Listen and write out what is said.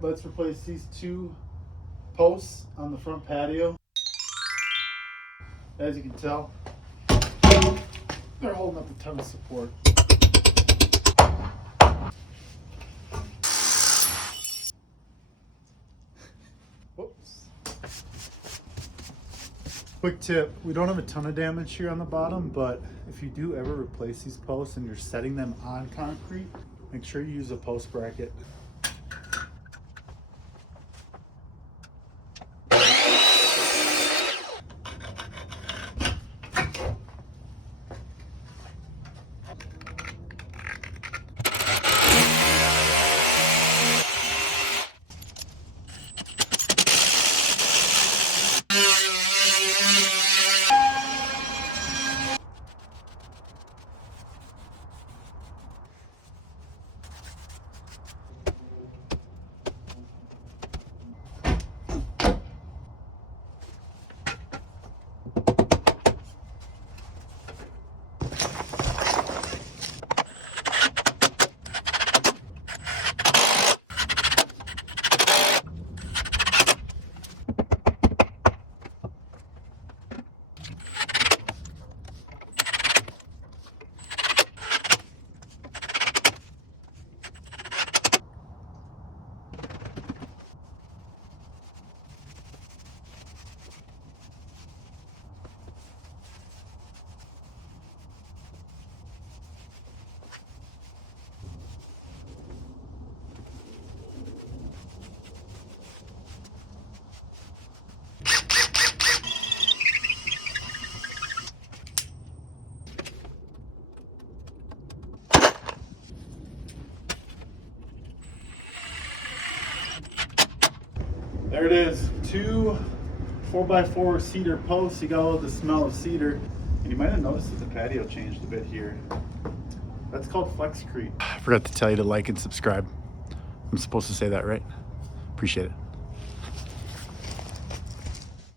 let's replace these two posts on the front patio. As you can tell, they're holding up a ton of support. Whoops. Quick tip, we don't have a ton of damage here on the bottom, but if you do ever replace these posts and you're setting them on concrete, make sure you use a post bracket. There it is, two 4x4 cedar posts. You got all the smell of cedar. And you might have noticed that the patio changed a bit here. That's called Flexcrete. I forgot to tell you to like and subscribe. I'm supposed to say that, right? Appreciate it.